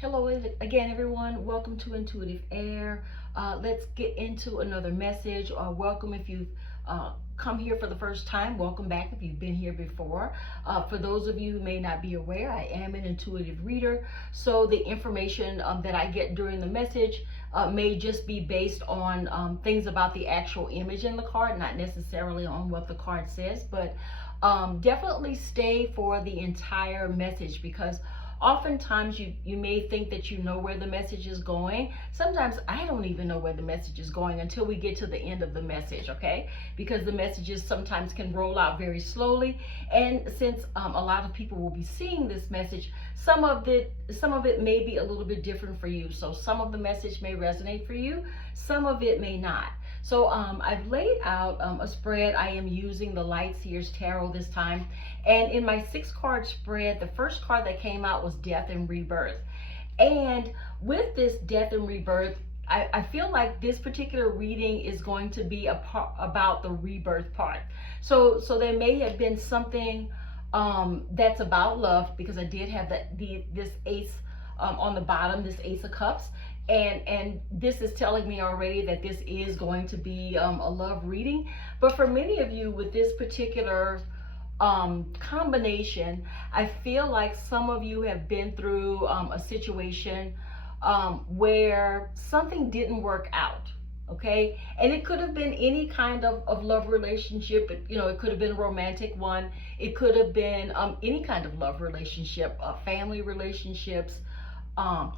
Hello again, everyone. Welcome to Intuitive Air. Let's get into another message. Or welcome if you've come here for the first time. Welcome back if you've been here before. For those of you who may not be aware, I am an intuitive reader. So the information that I get during the message may just be based on things about the actual image in the card, not necessarily on what the card says. But definitely stay for the entire message, because oftentimes you may think that you know where the message is going. Sometimes I don't even know where the message is going until we get to the end of the message, okay? Because the messages sometimes can roll out very slowly, and since a lot of people will be seeing this message, some of it may be a little bit different for you. So some of the message may resonate for you, some of it may not. So I've laid out a spread. I am using the Light Seers Tarot this time. And in my 6-card spread, the first card that came out was Death and Rebirth. And with this Death and Rebirth, I feel like this particular reading is going to be about the rebirth part. So there may have been something that's about love, because I did have this Ace on the bottom, this Ace of Cups. And this is telling me already that this is going to be a love reading. But for many of you with this particular combination, I feel like some of you have been through a situation where something didn't work out. Okay, and it could have been any kind of love relationship. It could have been a romantic one. It could have been any kind of love relationship, family relationships,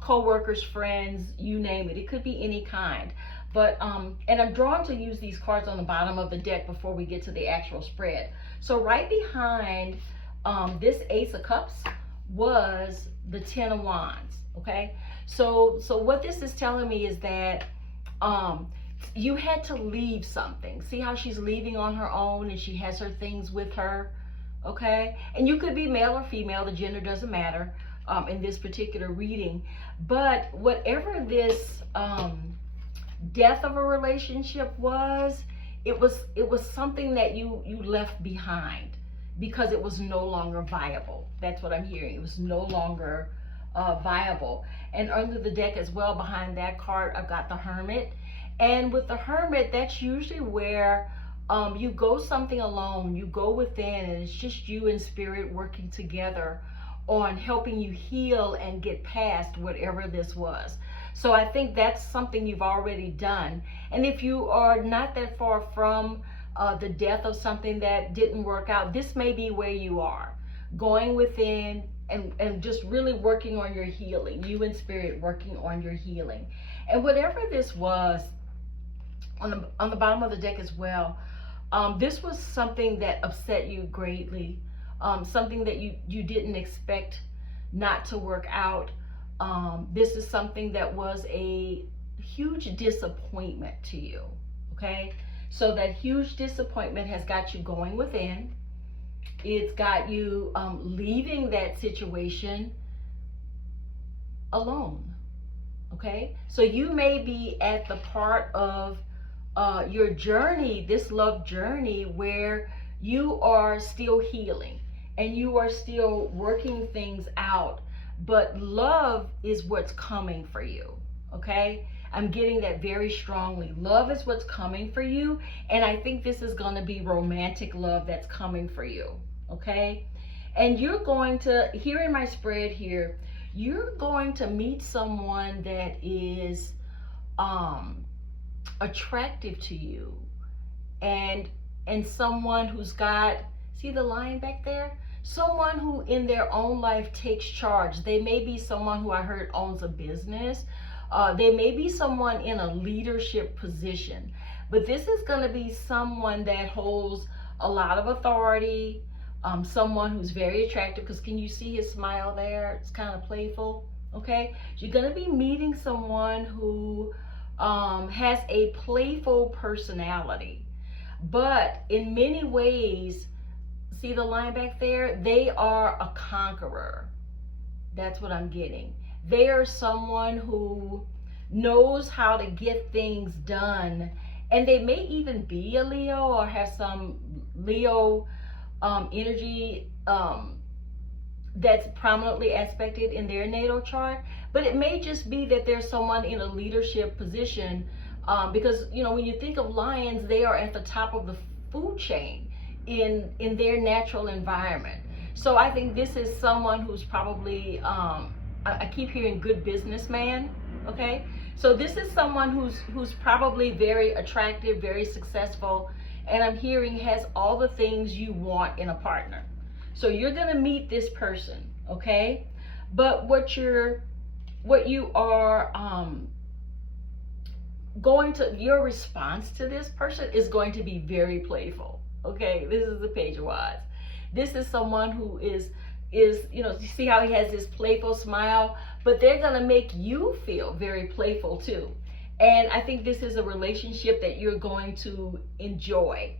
co-workers, friends, you name it. It could be any kind. But and I'm drawn to use these cards on the bottom of the deck before we get to the actual spread. So right behind this Ace of Cups was the Ten of Wands. Okay, so what this is telling me is that you had to leave something. See how she's leaving on her own, and she has her things with her. Okay, and you could be male or female, the gender doesn't matter in this particular reading. But whatever this death of a relationship was, it was something that you left behind because it was no longer viable. That's what I'm hearing. It was no longer viable. And under the deck as well, behind that card, I've got the Hermit. And with the Hermit, that's usually where you go something alone, you go within, and it's just you and spirit working together on helping you heal and get past whatever this was. So I think that's something you've already done. And if you are not that far from the death of something that didn't work out, this may be where you are, going within and just really working on your healing, you and spirit working on your healing. And whatever this was, on the bottom of the deck as well, this was something that upset you greatly. Something that you didn't expect not to work out. This is something that was a huge disappointment to you, okay? So that huge disappointment has got you going within. It's got you leaving that situation alone, okay? So you may be at the part of your journey, this love journey, where you are still healing and you are still working things out, but love is what's coming for you, okay? I'm getting that very strongly. Love is what's coming for you, and I think this is going to be romantic love that's coming for you, okay? And you're going to, here in my spread here, you're going to meet someone that is attractive to you, and someone who's got, see the line back there? Someone who in their own life takes charge. They may be someone who I heard owns a business. They may be someone in a leadership position. But this is going to be someone that holds a lot of authority, someone who's very attractive, because can you see his smile there? It's kind of playful, okay? You're going to be meeting someone who has a playful personality. But in many ways, see the line back there? They are a conqueror. That's what I'm getting. They are someone who knows how to get things done. And they may even be a Leo or have some Leo energy that's prominently aspected in their natal chart, but it may just be that there's someone in a leadership position, because when you think of lions, they are at the top of the food chain in their natural environment. So I think this is someone who's probably, I keep hearing good businessman. Okay, so this is someone who's probably very attractive, very successful, and I'm hearing has all the things you want in a partner. So you're gonna meet this person, okay? But what you are your response to this person is going to be very playful. Okay, this is the Page of Wands. This is someone who is you see how he has this playful smile, but they're gonna make you feel very playful too. And I think this is a relationship that you're going to enjoy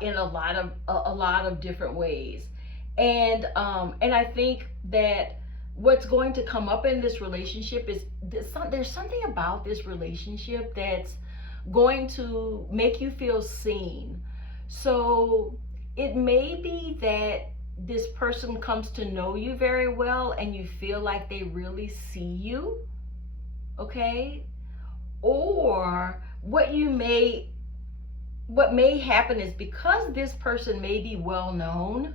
in a lot of different ways. And I think that what's going to come up in this relationship is there's something about this relationship that's going to make you feel seen. So it may be that this person comes to know you very well and you feel like they really see you, okay? Or what may happen is, because this person may be well known,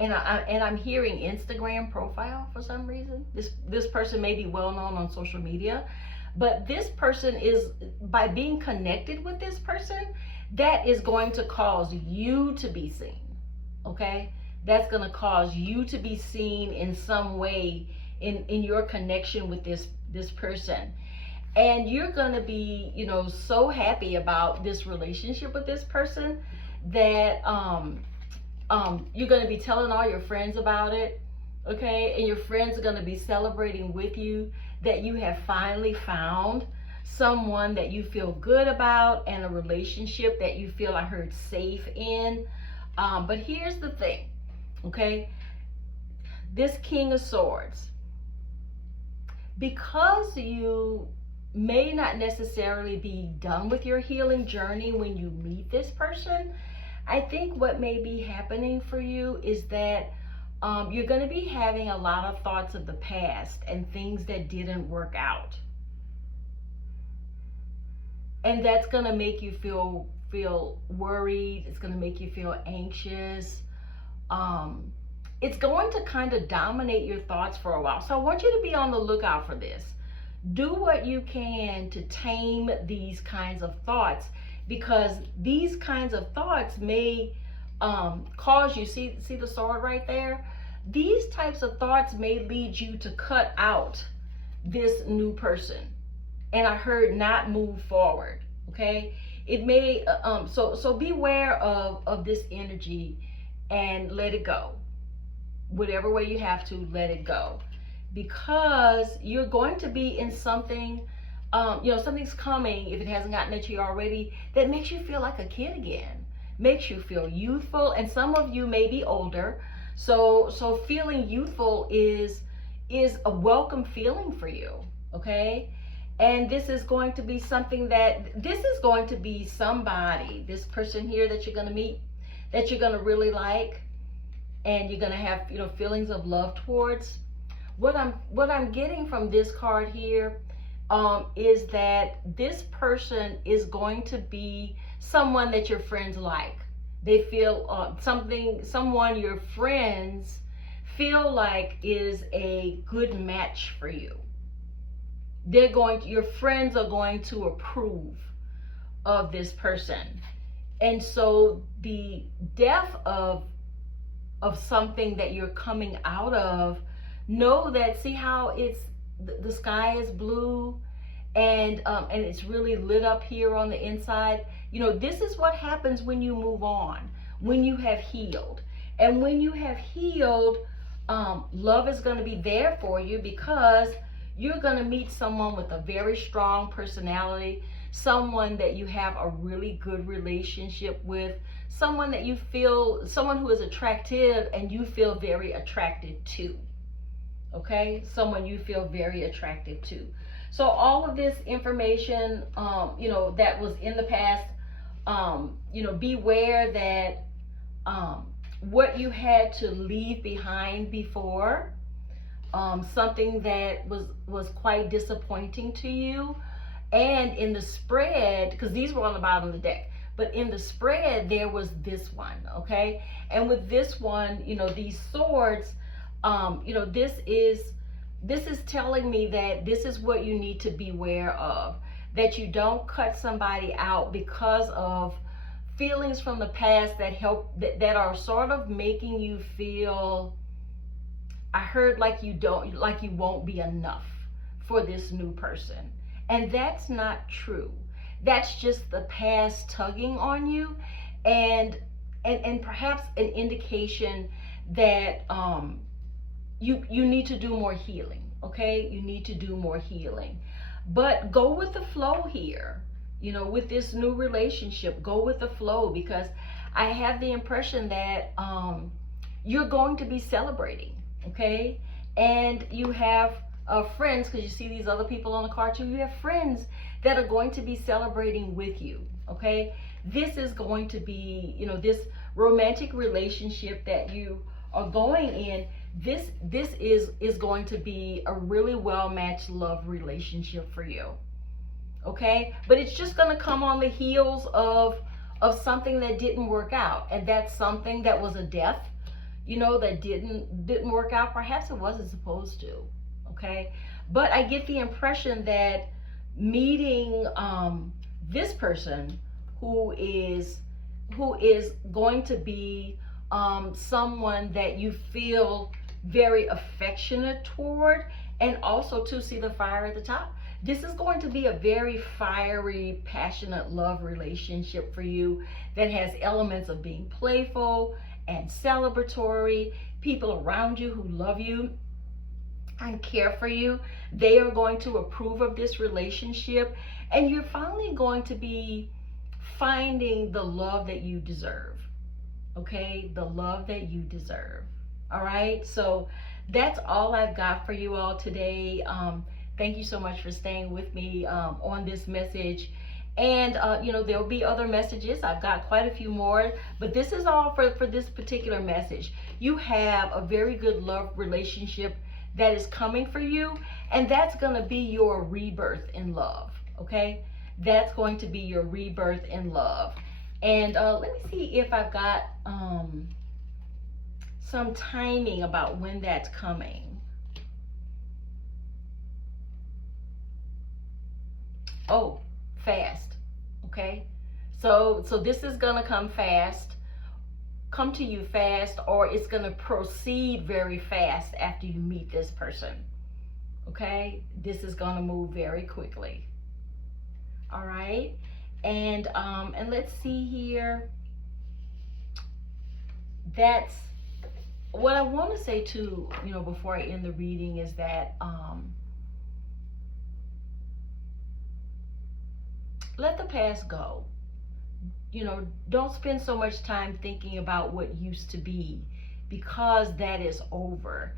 and I'm hearing Instagram profile for some reason. This person may be well known on social media, but this person is, by being connected with this person, that is going to cause you to be seen. Okay, that's going to cause you to be seen in some way in your connection with this person, and you're going to be so happy about this relationship with this person that you're going to be telling all your friends about it. Okay, and your friends are going to be celebrating with you that you have finally found someone that you feel good about and a relationship that you feel, I heard, safe in. But here's the thing, okay? This King of Swords, because you may not necessarily be done with your healing journey when you meet this person, I think what may be happening for you is that you're going to be having a lot of thoughts of the past and things that didn't work out. And that's going to make you feel worried. It's going to make you feel anxious. It's going to kind of dominate your thoughts for a while. So I want you to be on the lookout for this. Do what you can to tame these kinds of thoughts, because these kinds of thoughts may cause you, see the sword right there? These types of thoughts may lead you to cut out this new person. And I heard not move forward, okay? It may, so beware of this energy and let it go. Whatever way you have to, let it go. Because you're going to be in something, something's coming, if it hasn't gotten at you already, that makes you feel like a kid again. Makes you feel youthful, and some of you may be older. So feeling youthful is a welcome feeling for you, okay? And this is going to be something this is going to be somebody, this person here that you're going to meet, that you're going to really like, and you're going to have, feelings of love towards. What I'm getting from this card here is that this person is going to be someone that your friends like. They feel someone your friends feel like is a good match for you. Your friends are going to approve of this person. And so the depth of something that you're coming out of, know that, see how the sky is blue and it's really lit up here on the inside. This is what happens when you move on, when you have healed. And when you have healed, love is going to be there for you, because you're going to meet someone with a very strong personality, someone that you have a really good relationship with, someone who is attractive and you feel very attracted to. Okay? Someone you feel very attractive to. So all of this information, that was in the past, beware that what you had to leave behind before, something that was quite disappointing to you. And in the spread, because these were on the bottom of the deck, but in the spread there was this one, okay? And with this one, these swords, this is telling me that this is what you need to beware of, that you don't cut somebody out because of feelings from the past that are sort of making you feel, I heard, like you won't be enough for this new person. And that's not true. That's just the past tugging on you, and perhaps an indication that you need to do more healing. Okay, you need to do more healing. But go with the flow here. With this new relationship, go with the flow, because I have the impression that you're going to be celebrating. Okay, and you have friends, because you see these other people on the card too. You have friends that are going to be celebrating with you. Okay, this is going to be, this romantic relationship that you are going in. This is going to be a really well matched love relationship for you. Okay, but it's just going to come on the heels of something that didn't work out, and that's something that was a death, that didn't work out. Perhaps it wasn't supposed to. Okay, but I get the impression that meeting this person who is going to be someone that you feel very affectionate toward, and also to see the fire at the top. This is going to be a very fiery, passionate love relationship for you that has elements of being playful and celebratory. People around you who love you and care for you, they are going to approve of this relationship, and you're finally going to be finding the love that you deserve. Okay, the love that you deserve. All right, so that's all I've got for you all today. Thank you so much for staying with me on this message. And there'll be other messages. I've got quite a few more, but this is all for this particular message. You have a very good love relationship that is coming for you, and that's going to be your rebirth in love. Okay, that's going to be your rebirth in love. And let me see if I've got some timing about when that's coming. Oh, fast. Okay, so this is gonna come to you fast, or it's gonna proceed very fast after you meet this person. Okay, this is gonna move very quickly. All right, and let's see here. That's what I want to say too, before I end the reading, is that let the past go. Don't spend so much time thinking about what used to be, because that is over.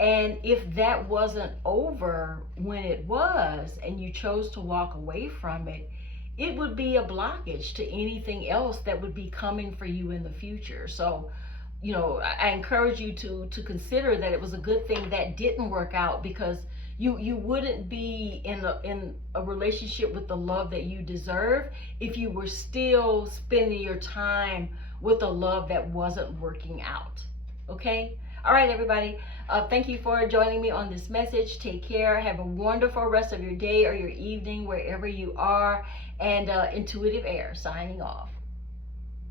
And if that wasn't over when it was, and you chose to walk away from it, it would be a blockage to anything else that would be coming for you in the future. So, I encourage you to consider that it was a good thing that didn't work out, because you wouldn't be in a relationship with the love that you deserve if you were still spending your time with a love that wasn't working out. Okay? All right, everybody. Thank you for joining me on this message. Take care. Have a wonderful rest of your day or your evening, wherever you are. And Intuitive Air signing off.